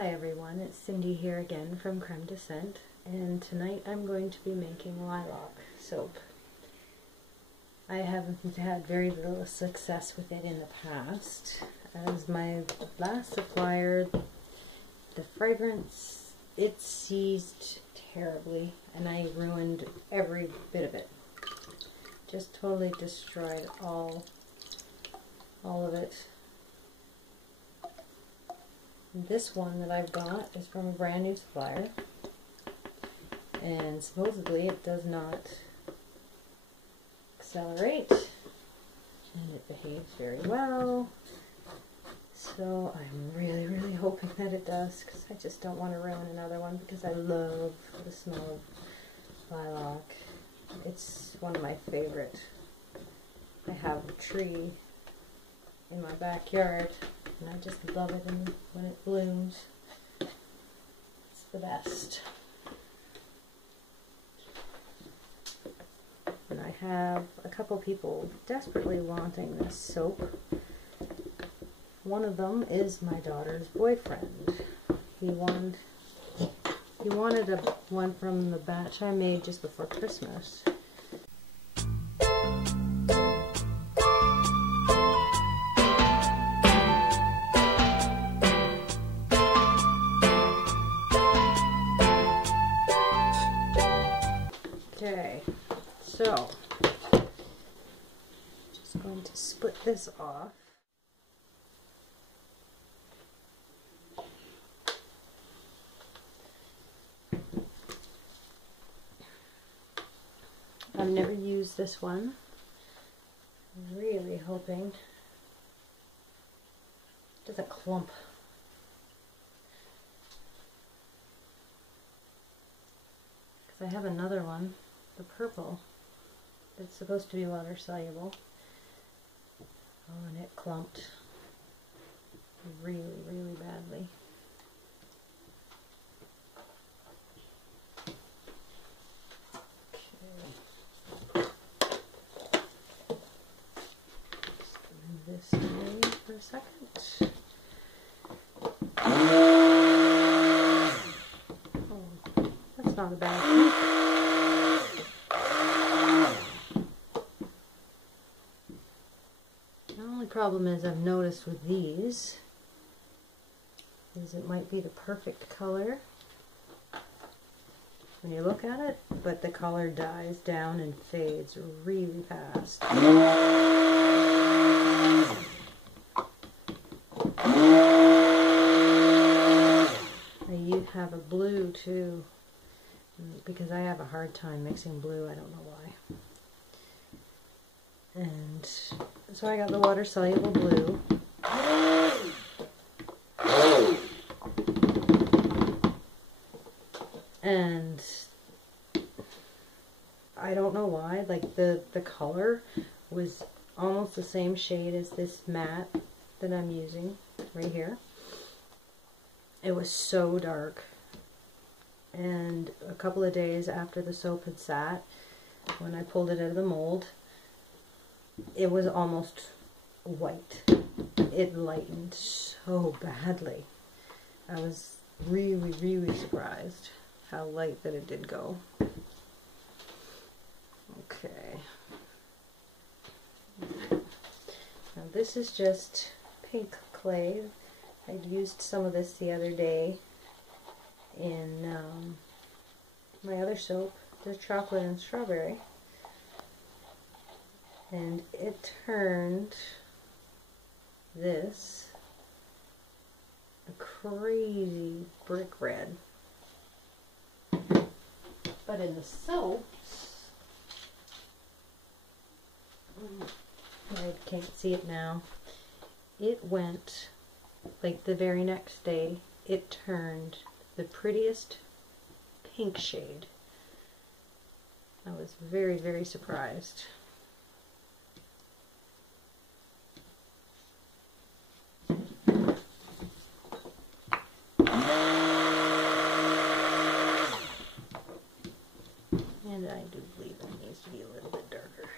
Hi everyone, it's Cindy here again from Creme de Scent, and tonight I'm going to be making lilac soap. I haven't had very little success with it in the past, as my last supplier, the fragrance, it seized terribly and I ruined every bit of it. Just totally destroyed all of it. This one that I've got is from a brand new supplier, and supposedly it does not accelerate and it behaves very well, so I'm really hoping that it does, because I just don't want to ruin another one, because I love the smell of lilac. It's one of my favorite. I have a tree in my backyard and I just love it when it blooms. It's the best. And I have a couple people desperately wanting this soap. One of them is my daughter's boyfriend. He wanted one from the batch I made just before Christmas. Okay, so just going to split this off. I've never used this one. I'm really hoping it doesn't clump. Because I have another one, the purple. It's supposed to be water soluble. Oh, and it clumped really badly. This away for a second. Oh, that's not a bad thing. The only problem is I've noticed with these is it might be the perfect color when you look at it, but the color dies down and fades really fast. I have a blue too, because I have a hard time mixing blue, I don't know why. And so I got the water soluble blue. And I don't know why, like the color was almost the same shade as this matte that I'm using right here. It was so dark, and a couple of days after the soap had sat, when I pulled it out of the mold, it was almost white. It lightened so badly. I was really surprised how light that it did go. Okay. Now this is just pink clay. I'd used some of this the other day in my other soap, the chocolate and strawberry, and it turned this a crazy brick red. But in the soaps, I can't see it now, it went, like the very next day, it turned the prettiest pink shade. I was very surprised. And I do believe it needs to be a little bit darker.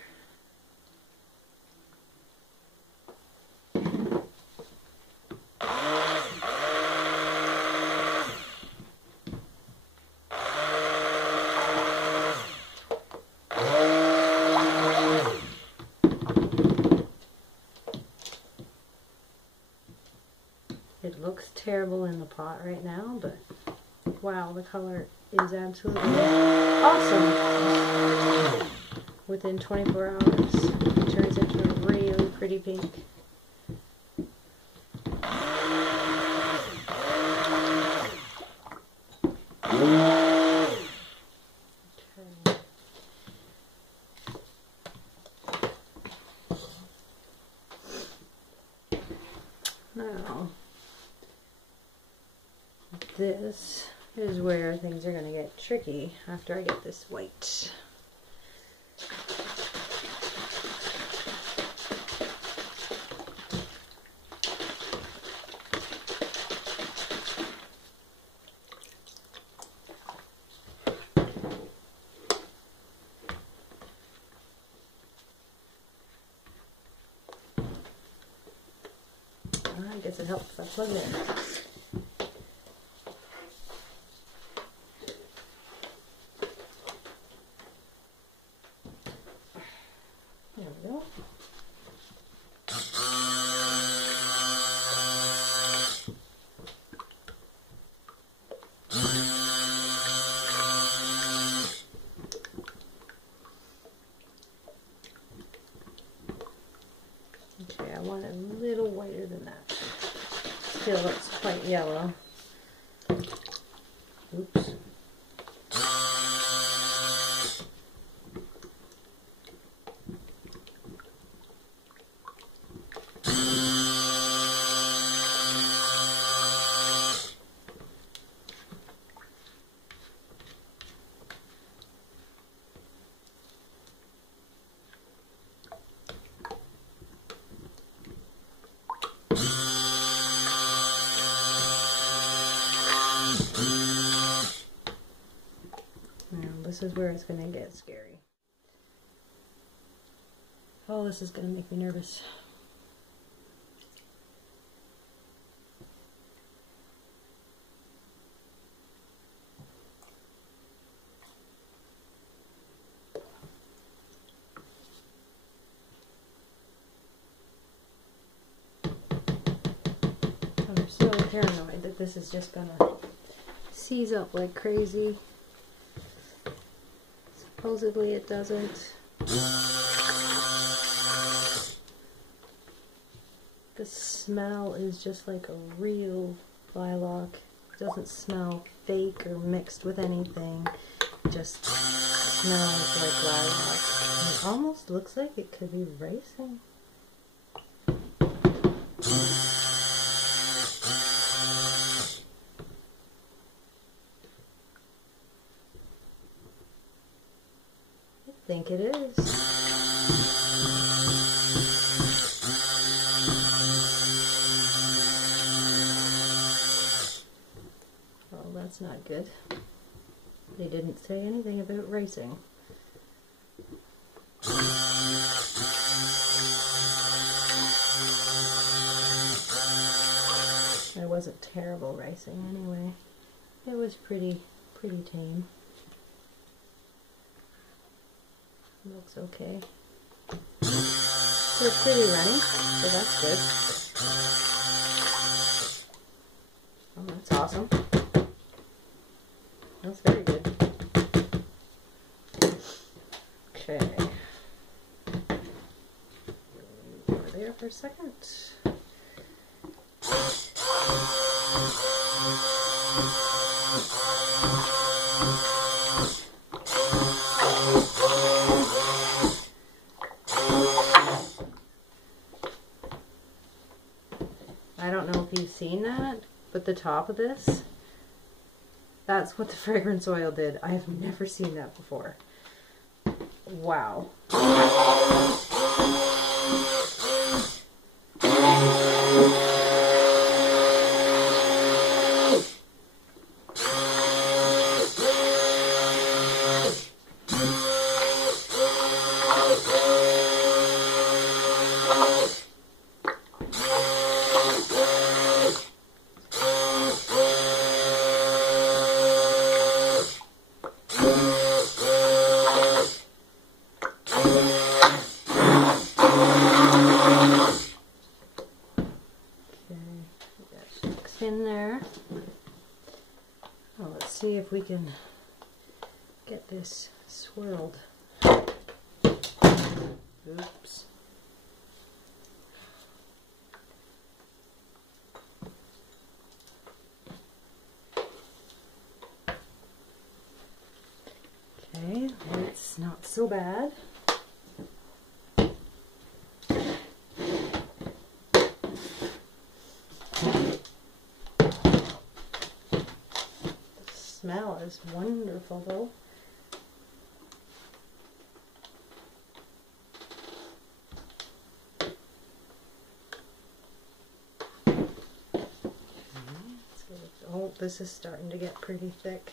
It looks terrible in the pot right now, but wow, the color is absolutely awesome. Within 24 hours, it turns into a really pretty pink. Now, this is where things are going to get tricky after I get this white. I guess it helps if I plug it in. There we go. Okay, I want it a little whiter than that. Still looks quite yellow. Oops. This is where it's going to get scary. Oh, this is going to make me nervous. I'm so paranoid that this is just going to seize up like crazy. Supposedly it doesn't. The smell is just like a real lilac. It doesn't smell fake or mixed with anything. It just smells like lilac. It almost looks like it could be racing. I think it is. Well, that's not good. They didn't say anything about racing. It wasn't terrible racing anyway. It was pretty tame. Looks okay. It's pretty running, so that's good. Oh, that's awesome. That's very good. Okay. Over there for a second. I don't know if you've seen that, but the top of this, that's what the fragrance oil did. I have never seen that before. Wow. in there. Oh, let's see if we can get this swirled. Oops. Okay, it's not so bad. The smell is wonderful though. Oh, this is starting to get pretty thick.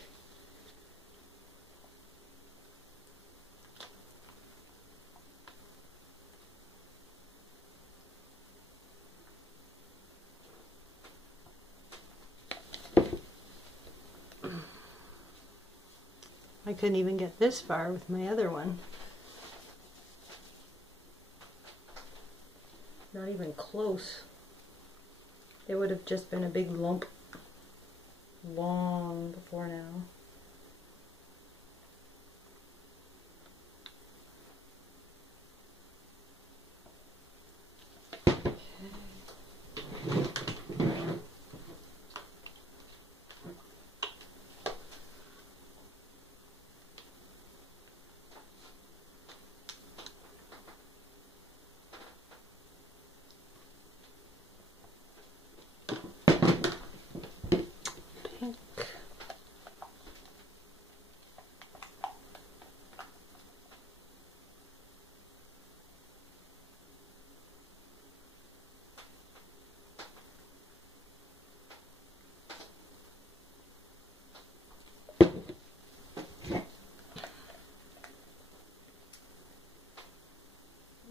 I couldn't even get this far with my other one. Not even close. It would have just been a big lump long before now.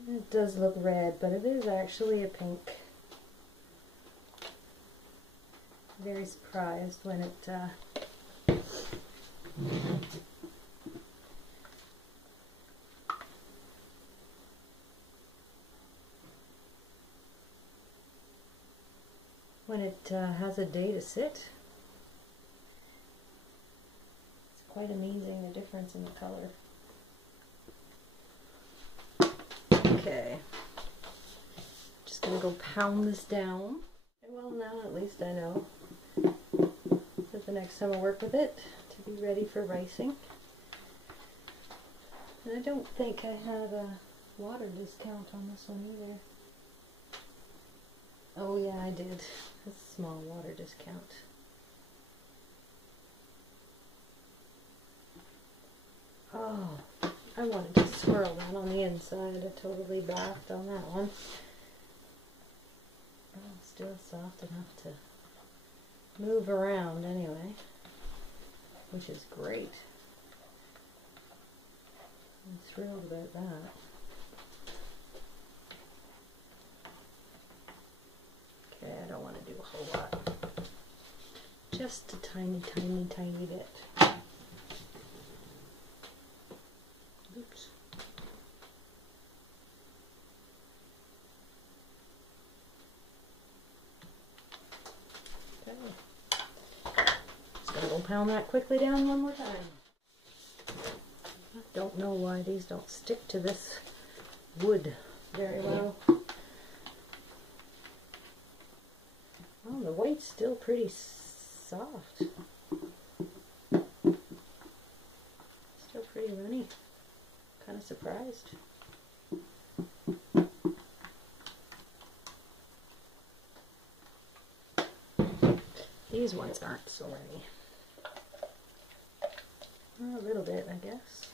It does look red, but it is actually a pink. Very surprised when it has a day to sit. It's quite amazing the difference in the color. Okay, just gonna go pound this down. Well, now at least I know that the next time I work with it to be ready for ricing. And I don't think I have a water discount on this one either. Oh yeah, I did. A small water discount. Oh, I wanted to swirl that on the inside. I totally backed on that one. Oh, still soft enough to move around anyway, which is great. I'm thrilled about that. Okay, I don't want to do a whole lot. Just a tiny, tiny, tiny bit. Oops. Okay. Just gonna go pound that quickly down one more time. I don't know why these don't stick to this wood very well. Oh, the white's still pretty soft. Still pretty runny. Kind of surprised. These ones aren't so runny. A little bit, I guess.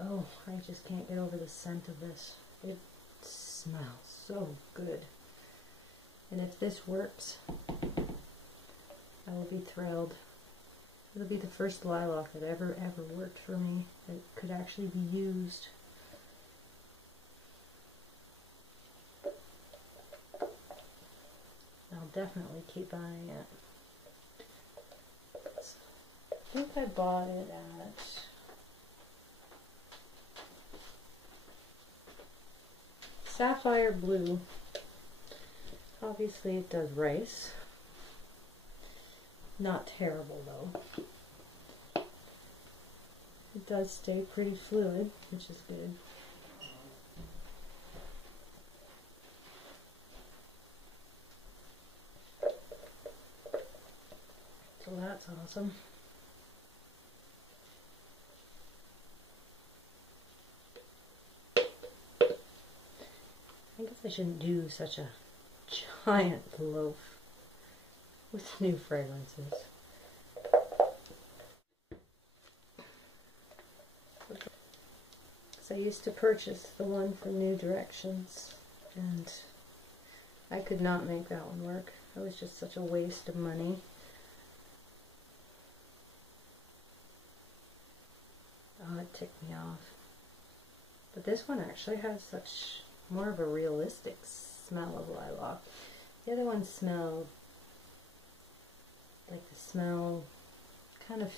Oh, I just can't get over the scent of this. It smells so good. And if this works, I will be thrilled. It'll be the first lilac that ever worked for me that could actually be used. I'll definitely keep buying it. I think I bought it at sapphire blue. Obviously it does rice. Not terrible though. It does stay pretty fluid, which is good. So that's awesome. I guess I shouldn't do such a giant loaf with new fragrances. So I used to purchase the one from New Directions, and I could not make that one work. It was just such a waste of money. Oh, it ticked me off. But this one actually has such more of a realistic smell of lilac. The other one smelled like the smell kind of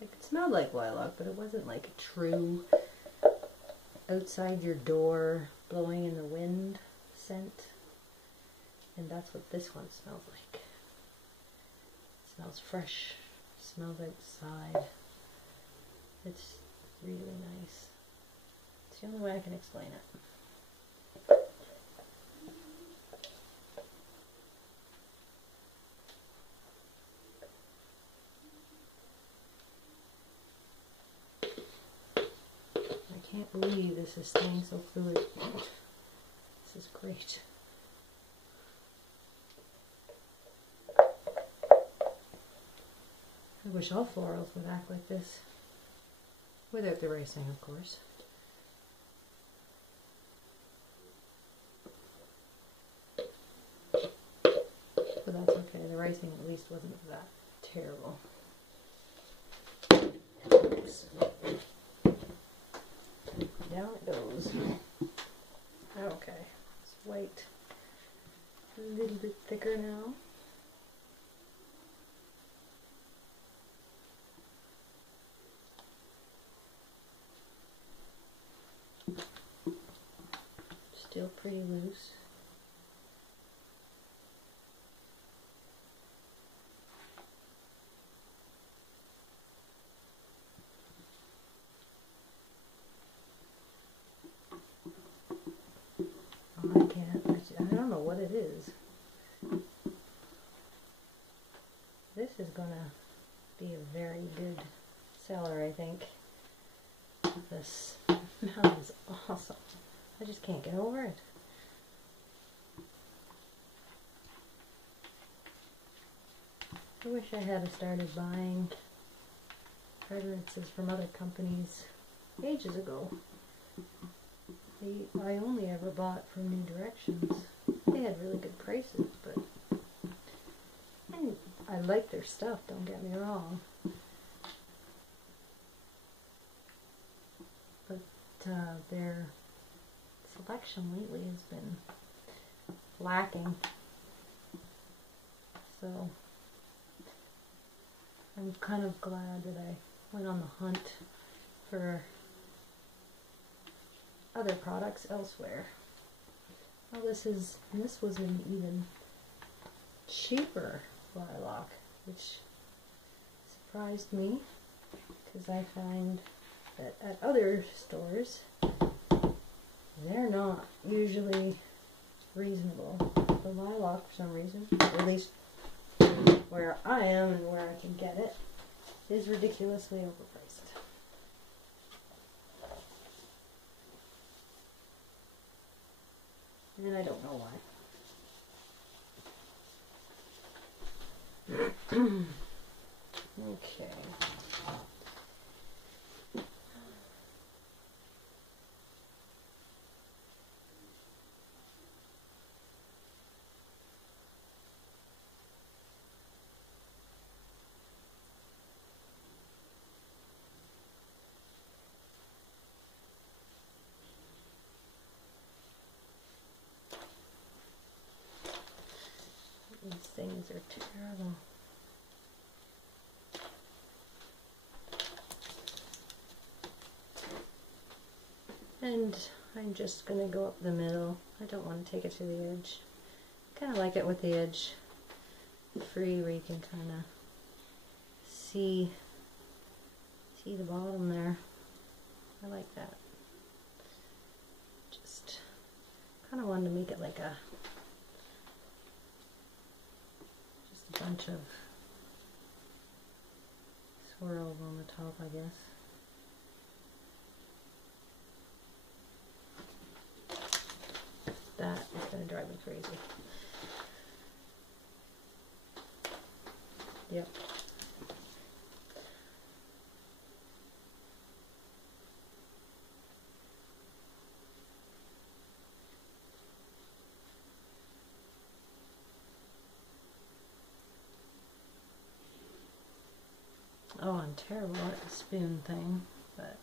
like it smelled like lilac, but it wasn't like a true outside your door blowing in the wind scent. And that's what this one smells like. It smells fresh, smells outside. It's really nice. It's the only way I can explain it. I can't believe this is staying so fluid. This is great. I wish all florals would act like this. Without the racing, of course. But that's okay. The racing at least wasn't that terrible. Oops. Down it goes. Okay. It's white. A little bit thicker now. Still pretty loose. Oh, I don't know what it is. This is gonna be a very good seller, I think. This smell is awesome. I just can't get over it. I wish I had started buying fragrances from other companies ages ago. I only ever bought from New Directions. They had really good prices, but I like their stuff, don't get me wrong. But their selection lately has been lacking. So I'm kind of glad that I went on the hunt for other products elsewhere. Well, this was an even cheaper lilac, which surprised me because I find that at other stores they're not usually reasonable. The lilac, for some reason, at least where I am and where I can get it, is ridiculously overpriced. And I don't know why. Okay. These things are terrible. And I'm just going to go up the middle. I don't want to take it to the edge. Kind of like it with the edge free, where you can kind of see the bottom there. I like that. Just kind of wanted to make it like just a bunch of swirls on the top, I guess. That is going to drive me crazy. Yep. Oh, I'm terrible at the spoon thing, but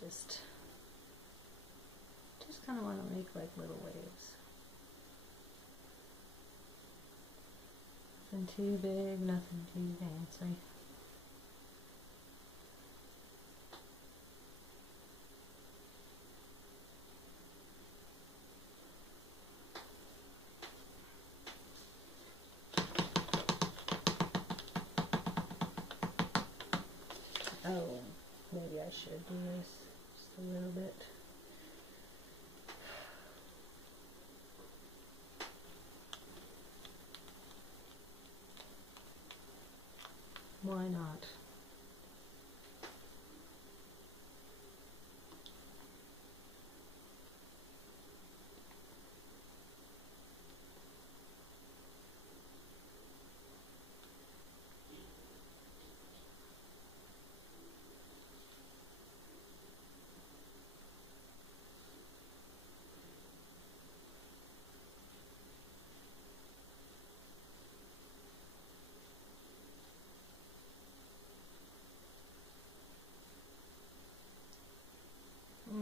just kind of want to make like little waves. Nothing too big, nothing too fancy. Oh, maybe I should do this just a little bit. Why not?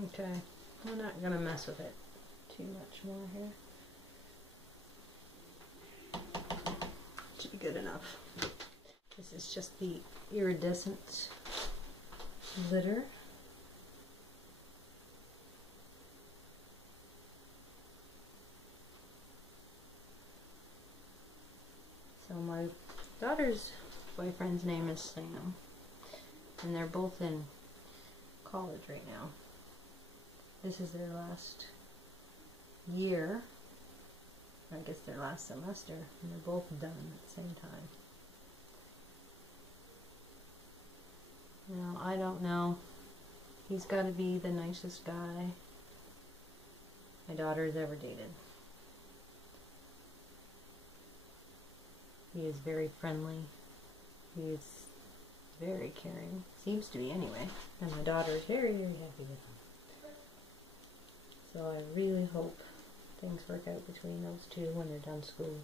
Okay, we're not going to mess with it too much more here. Should be good enough. This is just the iridescent glitter. So my daughter's boyfriend's name is Sam, and they're both in college right now. This is their last year, I guess their last semester, and they're both done at the same time. Now, I don't know. He's got to be the nicest guy my daughter's ever dated. He is very friendly. He is very caring. Seems to be anyway. And my daughter is very, very happy with him. So I really hope things work out between those two when they're done school.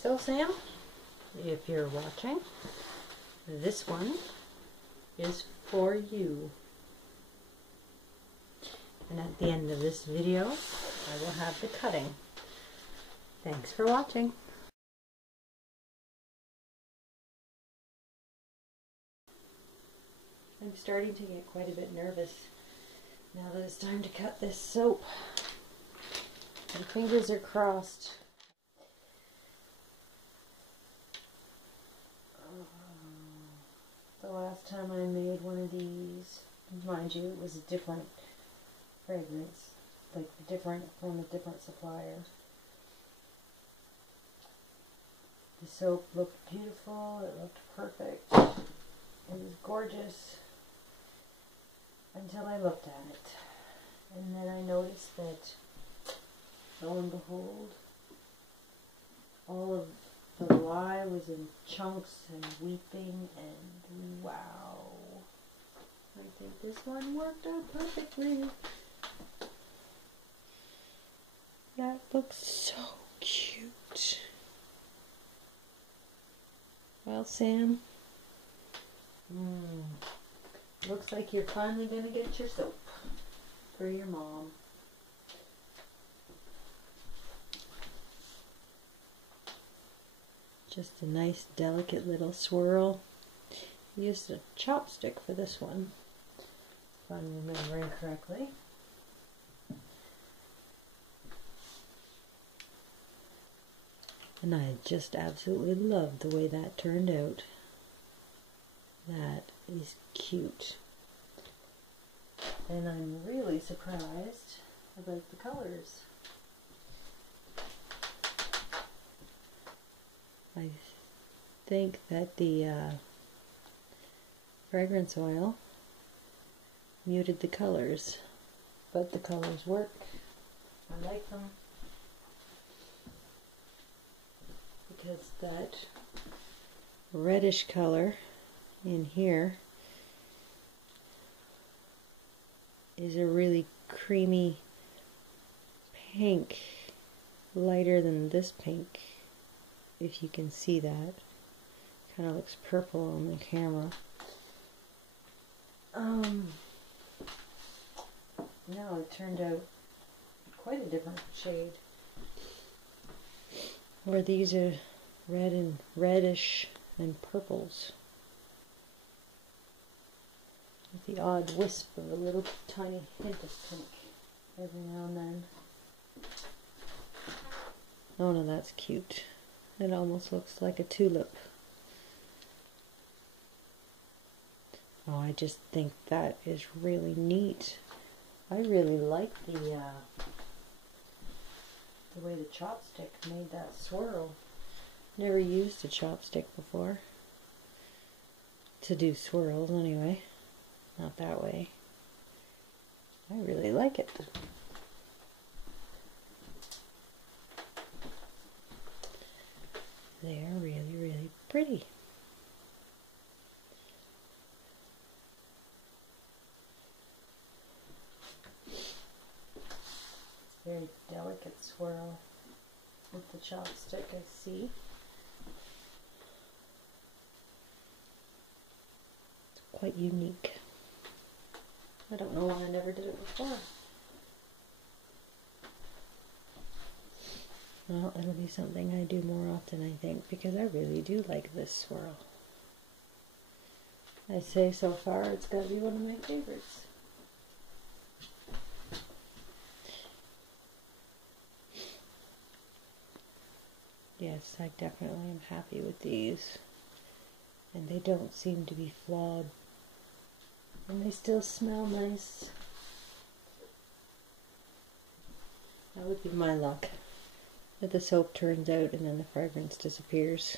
So Sam, if you're watching, this one is for you. And at the end of this video, I will have the cutting. Thanks for watching. I'm starting to get quite a bit nervous now that it's time to cut this soap. My fingers are crossed. The last time I made one of these, mind you, it was a different fragrance, like different from a different supplier. The soap looked beautiful, it looked perfect, it was gorgeous until I looked at it. And then I noticed that, lo and behold, all of the lye was in chunks and weeping, and wow. I think this one worked out perfectly. That looks so cute. Well, Sam, looks like you're finally going to get your soap for your mom. Just a nice, delicate little swirl. used a chopstick for this one, if I'm remembering correctly. And I just absolutely love the way that turned out. That is cute. And I'm really surprised about the colors. I think that the fragrance oil muted the colors, but the colors work. I like them because that reddish color in here is a really creamy pink, lighter than this pink, if you can see that. Kind of looks purple on the camera. No, it turned out quite a different shade. Where these are red and reddish and purples. With the odd wisp of a little tiny hint of pink every now and then. Oh no, that's cute. It almost looks like a tulip. Oh, I just think that is really neat. I really like the way the chopstick made that swirl. Never used a chopstick before. To do swirls anyway. Not that way. I really like it. They are really, really pretty. Very delicate swirl with the chopstick, I see. It's quite unique. I don't know why I never did it before. Well, it'll be something I do more often, I think, because I really do like this swirl. I say so far it's got to be one of my favorites. Yes, I definitely am happy with these. And they don't seem to be flawed. And they still smell nice. That would be my luck. That the soap turns out and then the fragrance disappears.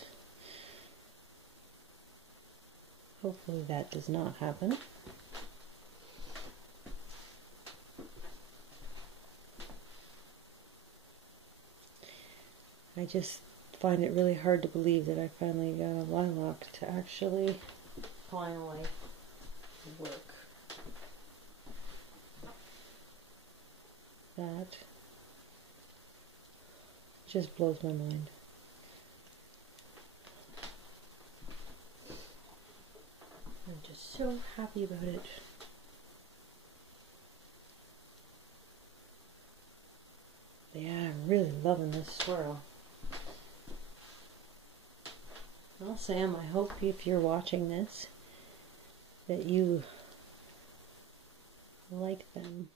Hopefully that does not happen. I just find it really hard to believe that I finally got a lilac to actually finally work. That just blows my mind. I'm just so happy about it. Yeah, I'm really loving this swirl. Well, Sam, I hope if you're watching this that you like them.